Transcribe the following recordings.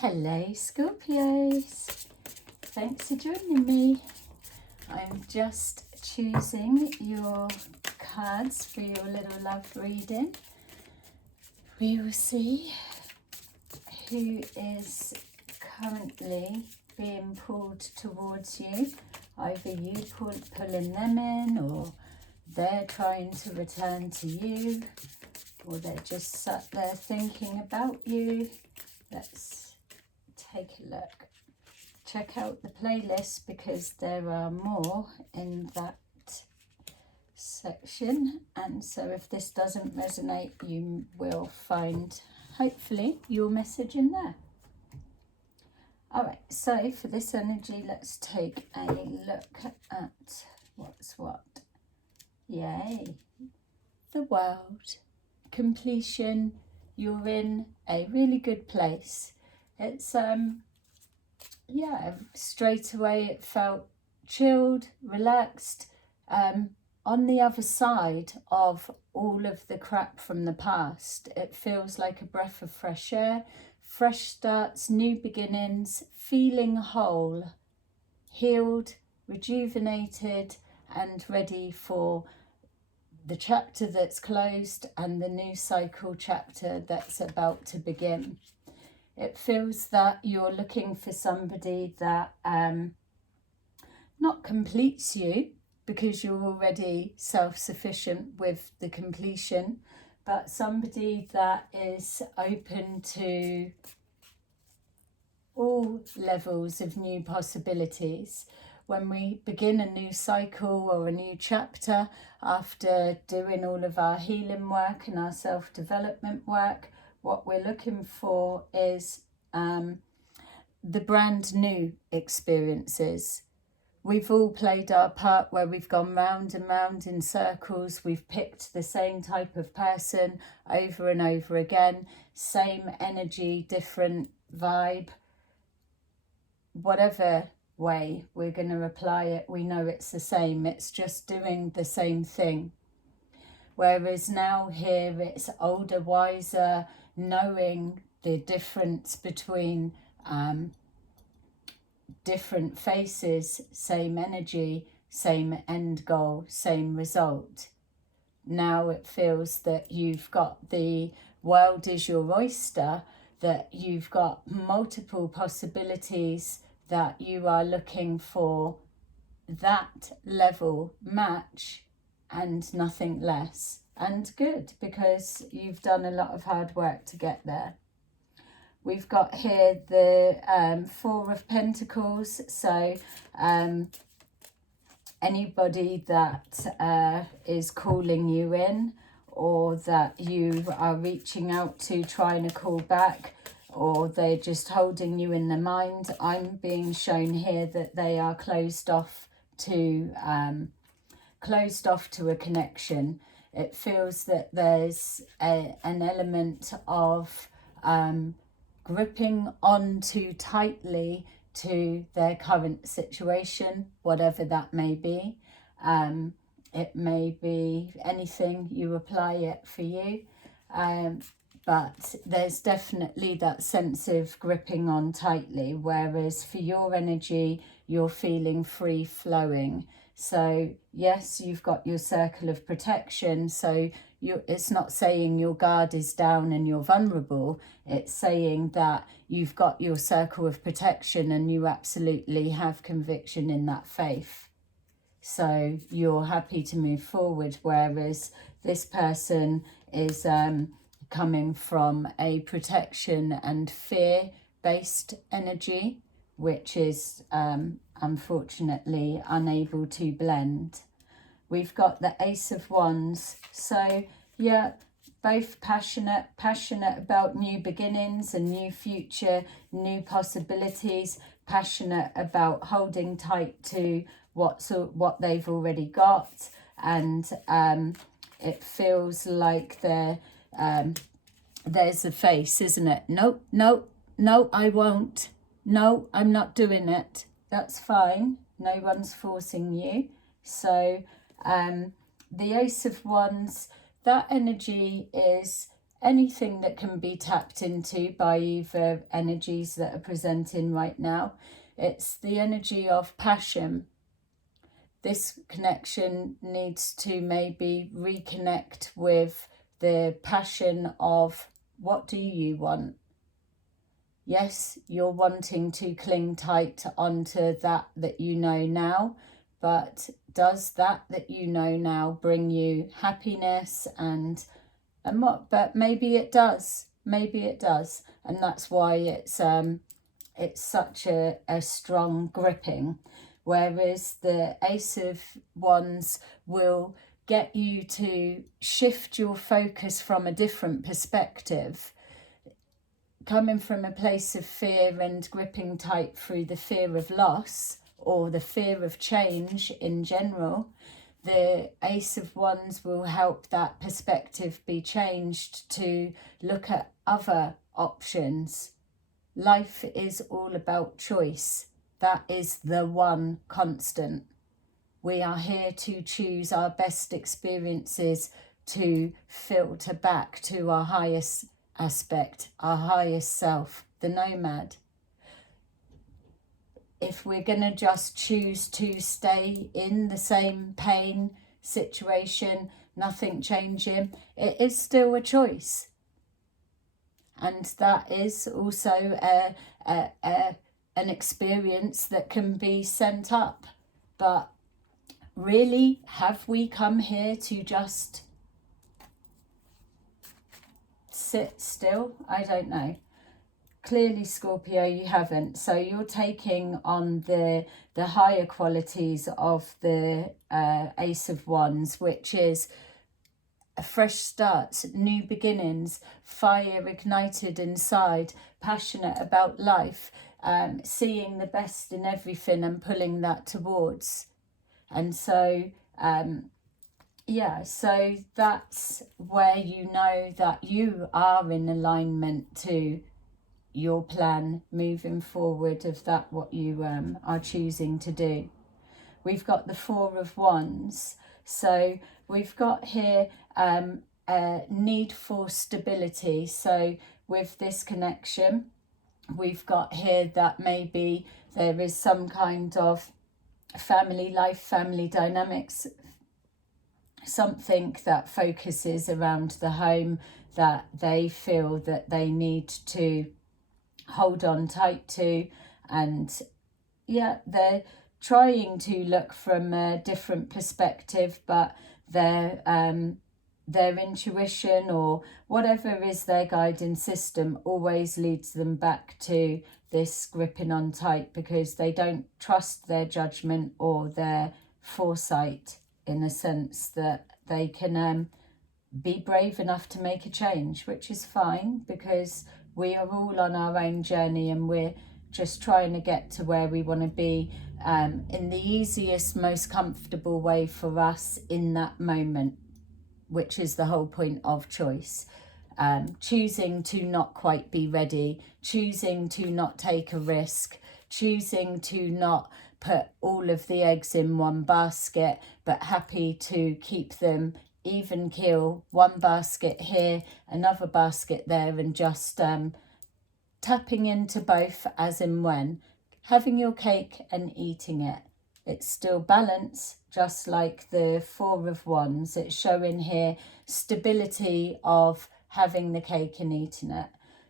Hello Scorpios, thanks for joining me. I'm just choosing your cards for your little love reading. We will see who is currently being pulled towards you. Either you pulling them in, or they're trying to return to you, or they're just sat there thinking about you. Let's take a look. Check out the playlist because there are more in that section, and so if this doesn't resonate, you will find hopefully your message in there. All right, so for this energy, let's take a look at what's what. Yay, the world, completion. You're in a really good place. It's yeah, straight away it felt chilled, relaxed, on the other side of all of the crap from the past. It feels like a breath of fresh air, fresh starts, new beginnings, feeling whole, healed, rejuvenated, and ready for the chapter that's closed and the new cycle chapter that's about to begin. It feels that you're looking for somebody that not completes you, because you're already self-sufficient with the completion, but somebody that is open to all levels of new possibilities. When we begin a new cycle or a new chapter, after doing all of our healing work and our self-development work, what we're looking for is the brand new experiences. We've all played our part where we've gone round and round in circles. We've picked the same type of person over and over again. Same energy, different vibe. Whatever way we're going to apply it, we know it's the same. It's just doing the same thing. Whereas now here it's older, wiser, knowing the difference between different faces, same energy, same end goal, same result. Now it feels that you've got the world is your oyster, that you've got multiple possibilities, that you are looking for that level match and nothing less. And good, because you've done a lot of hard work to get there. We've got here the Four of Pentacles. So anybody that is calling you in, or that you are reaching out to, trying to call back, or they're just holding you in their mind, I'm being shown here that they are closed off to a connection. It feels that there's an element of gripping on too tightly to their current situation, whatever that may be. It may be anything, you apply it for you. But there's definitely that sense of gripping on tightly, whereas for your energy, you're feeling free flowing. So yes, you've got your circle of protection. So it's not saying your guard is down and you're vulnerable. It's saying that you've got your circle of protection and you absolutely have conviction in that faith. So you're happy to move forward, whereas this person is coming from a protection and fear-based energy, which is unfortunately unable to blend. We've got the Ace of Wands. So yeah, both passionate about new beginnings, a new future, new possibilities, passionate about holding tight to what they've already got. And it feels like there's a face, isn't it? No, no, no, I won't. No, I'm not doing it. That's fine. No one's forcing you. So the Ace of Wands, that energy is anything that can be tapped into by either energies that are presenting right now. It's the energy of passion. This connection needs to maybe reconnect with the passion of, what do you want? Yes, you're wanting to cling tight onto that you know now, but does that you know now bring you happiness and what? But maybe it does. Maybe it does, and that's why it's such a strong gripping. Whereas the Ace of Wands will get you to shift your focus from a different perspective, coming from a place of fear and gripping tight through the fear of loss or the fear of change in general. The Ace of Wands will help that perspective be changed to look at other options. Life is all about choice. That is the one constant. We are here to choose our best experiences, to filter back to our highest aspect, our highest self, the nomad. If we're going to just choose to stay in the same pain situation, nothing changing, it is still a choice. And that is also an experience that can be sent up. But really, have we come here to just sit still? I don't know. Clearly, Scorpio, you haven't. So you're taking on the higher qualities of the Ace of Wands, which is a fresh start, new beginnings, fire ignited inside, passionate about life, seeing the best in everything and pulling that towards. And so, yeah, so that's where you know that you are in alignment to your plan moving forward of that what you are choosing to do. We've got the Four of Wands. So we've got here a need for stability. So with this connection, we've got here that maybe there is some kind of family life, family dynamics, something that focuses around the home that they feel that they need to hold on tight to. And yeah, they're trying to look from a different perspective, but their intuition or whatever is their guiding system always leads them back to this gripping on tight, because they don't trust their judgment or their foresight, in a sense that they can be brave enough to make a change, which is fine, because we are all on our own journey and we're just trying to get to where we want to be in the easiest, most comfortable way for us in that moment, which is the whole point of choice. Choosing to not quite be ready, choosing to not take a risk, choosing to not put all of the eggs in one basket, but happy to keep them even keel, one basket here, another basket there, and just tapping into both as and when, having your cake and eating it. It's still balance, just like the Four of Wands. It's showing here stability of having the cake and eating it.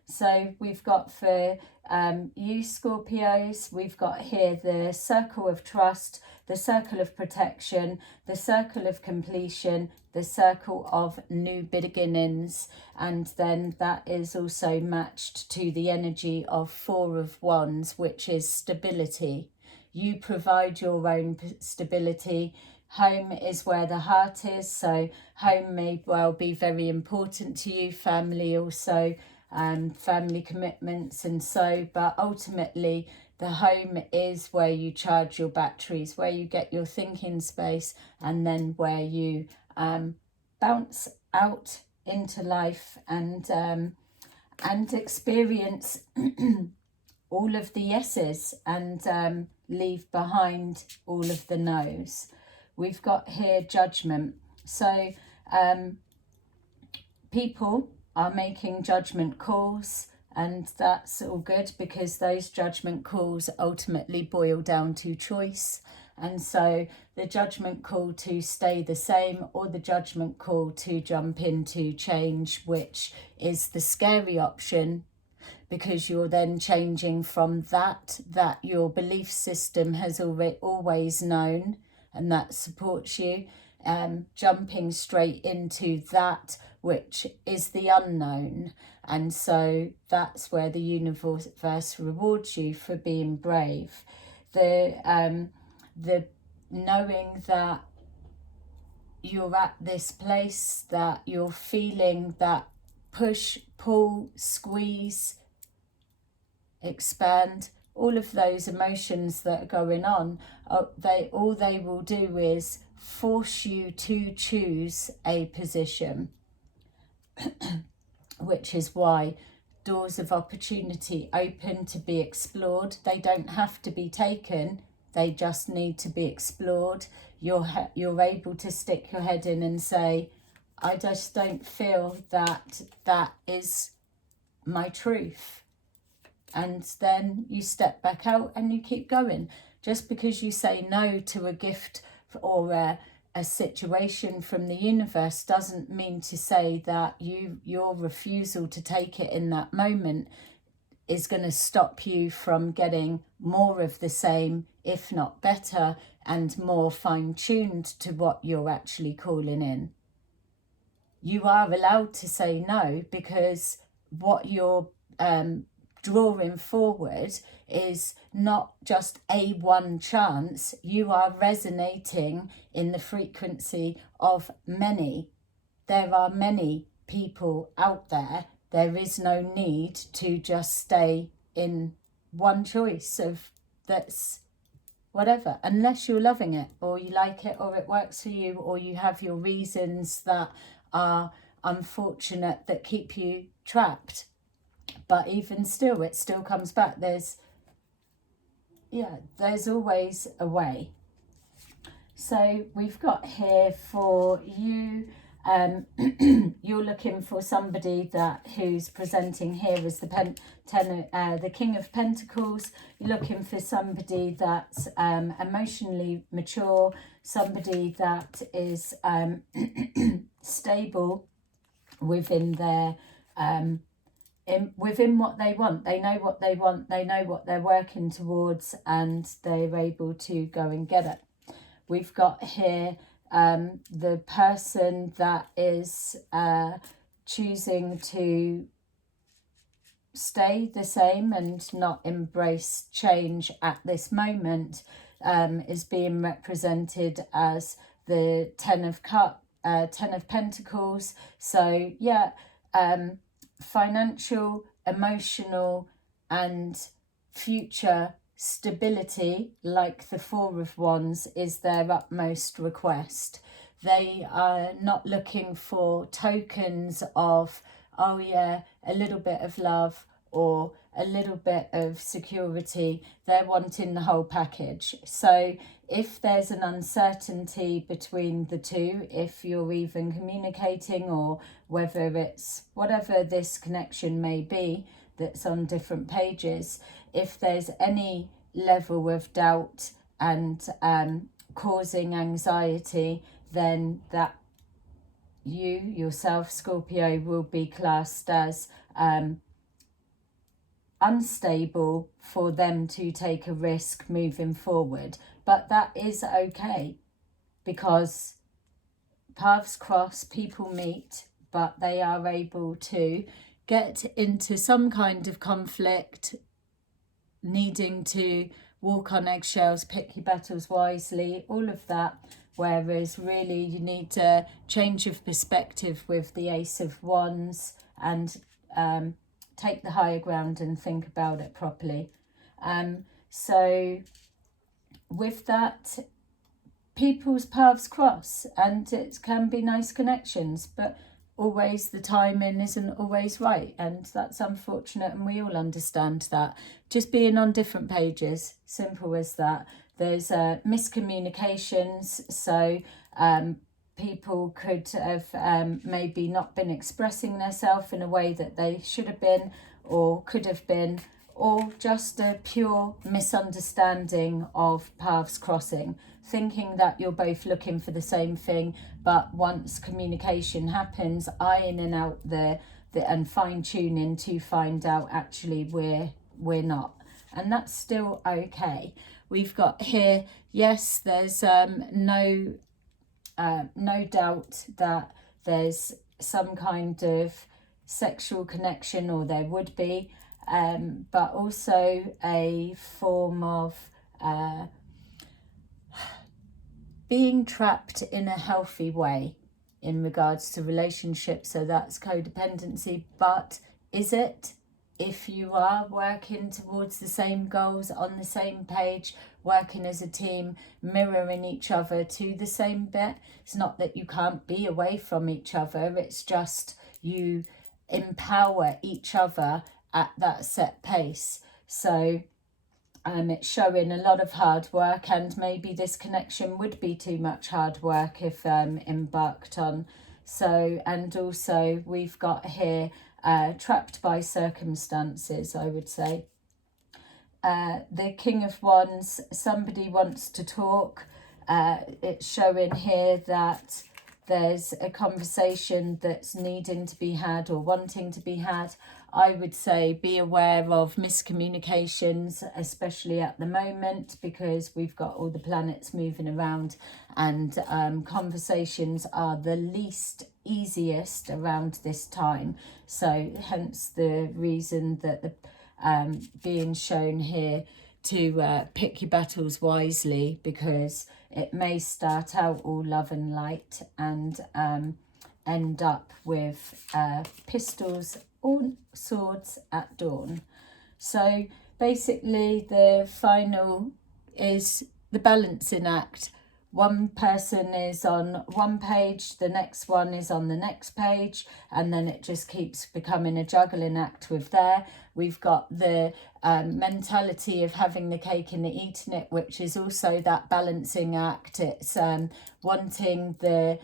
So we've got for you Scorpios, we've got here the circle of trust, the circle of protection, the circle of completion, the circle of new beginnings, and then that is also matched to the energy of Four of Wands, which is stability. You provide your own stability. Home is where the heart is, so home may well be very important to you, family also, family commitments, and so, but ultimately the home is where you charge your batteries, where you get your thinking space, and then where you bounce out into life and experience all of the yeses and leave behind all of the no's. We've got here judgment. So people are making judgment calls, and that's all good because those judgment calls ultimately boil down to choice. And so the judgment call to stay the same, or the judgment call to jump into change, which is the scary option, because you're then changing from that your belief system has always known and that supports you, jumping straight into that which is the unknown. And so that's where the universe rewards you for being brave. The knowing that you're at this place, that you're feeling that push, pull, squeeze, expand, all of those emotions that are going on, all they will do is force you to choose a position, which is why doors of opportunity open to be explored. They don't have to be taken, they just need to be explored. You're able to stick your head in and say, I just don't feel that is my truth. And then you step back out and you keep going. Just because you say no to a gift or a situation from the universe doesn't mean to say that your refusal to take it in that moment is going to stop you from getting more of the same, if not better, and more fine-tuned to what you're actually calling in. You are allowed to say no, because what you're drawing forward is not just a one chance. You are resonating in the frequency of many. There are many people out there. There is no need to just stay in one choice of that's whatever, unless you're loving it or you like it or it works for you or you have your reasons that are unfortunate that keep you trapped. But even still, it still comes back. There's always a way. So we've got here for you, you're looking for somebody who's presenting here as the King of Pentacles. You're looking for somebody that's emotionally mature, somebody that is stable within their within what they want. They know what they want, they know what they're working towards, and they're able to go and get it. We've got here the person that is choosing to stay the same and not embrace change at this moment, is being represented as the Ten of Pentacles. So yeah, financial, emotional and future stability, like the Four of Wands, is their utmost request. They are not looking for tokens of, oh yeah, a little bit of love or a little bit of security. They're wanting the whole package. So if there's an uncertainty between the two, if you're even communicating, or whether it's whatever this connection may be that's on different pages, if there's any level of doubt and causing anxiety, then that you yourself, Scorpio, will be classed as unstable for them to take a risk moving forward. But that is okay, because paths cross, people meet, but they are able to get into some kind of conflict, needing to walk on eggshells, pick your battles wisely, all of that. Whereas really you need to change of perspective with the Ace of Wands and take the higher ground and think about it properly. So with that, people's paths cross and it can be nice connections, but always the timing isn't always right, and that's unfortunate, and we all understand that. Just being on different pages, simple as that. There's miscommunications, so people could have maybe not been expressing themselves in a way that they should have been or could have been, or just a pure misunderstanding of paths crossing, thinking that you're both looking for the same thing, but once communication happens, ironing out and fine-tuning to find out actually we're not. And that's still okay. We've got here, yes, there's no doubt that there's some kind of sexual connection, or there would be, but also a form of being trapped in a healthy way in regards to relationships. So that's codependency. But is it? If you are working towards the same goals, on the same page, working as a team, mirroring each other to the same bit, it's not that you can't be away from each other, it's just you empower each other at that set pace. So it's showing a lot of hard work, and maybe this connection would be too much hard work if embarked on. So, and also we've got here trapped by circumstances, I would say. The King of Wands, somebody wants to talk. It's showing here that there's a conversation that's needing to be had or wanting to be had. I would say be aware of miscommunications, especially at the moment, because we've got all the planets moving around, and conversations are the least easiest around this time. So hence the reason that the being shown here to pick your battles wisely, because it may start out all love and light and end up with pistols or swords at dawn. So basically the final is the balancing act. One person is on one page, the next one is on the next page, and then it just keeps becoming a juggling act with there. We've got the mentality of having the cake and the eating it, which is also that balancing act. It's wanting the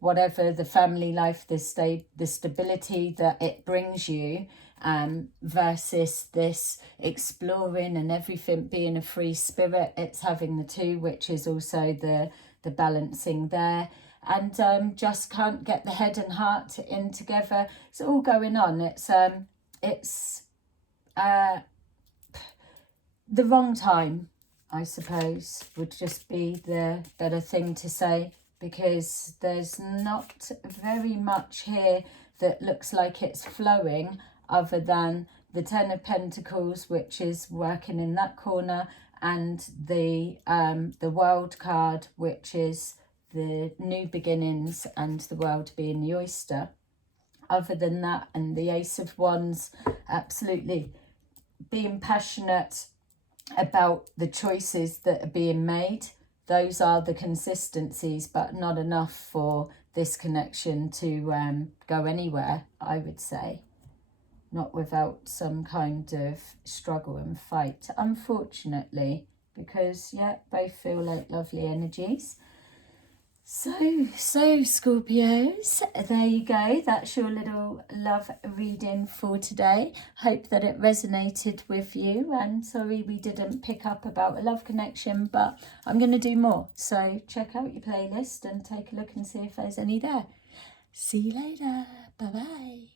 whatever, the family life, the stability that it brings you, versus this exploring and everything being a free spirit. It's having the two, which is also the balancing there. And just can't get the head and heart in together. It's all going on. It's the wrong time, I suppose, would just be the better thing to say, because there's not very much here that looks like it's flowing, other than the Ten of Pentacles, which is working in that corner, and the World card, which is the new beginnings, and the world being the oyster. Other than that, and the Ace of Wands, absolutely being passionate about the choices that are being made. Those are the consistencies, but not enough for this connection to go anywhere, I would say. Not without some kind of struggle and fight, unfortunately, because, yeah, both feel like lovely energies. So Scorpios, there you go. That's your little love reading for today. Hope that it resonated with you. And sorry we didn't pick up about a love connection, but I'm going to do more. So check out your playlist and take a look and see if there's any there. See you later. Bye-bye.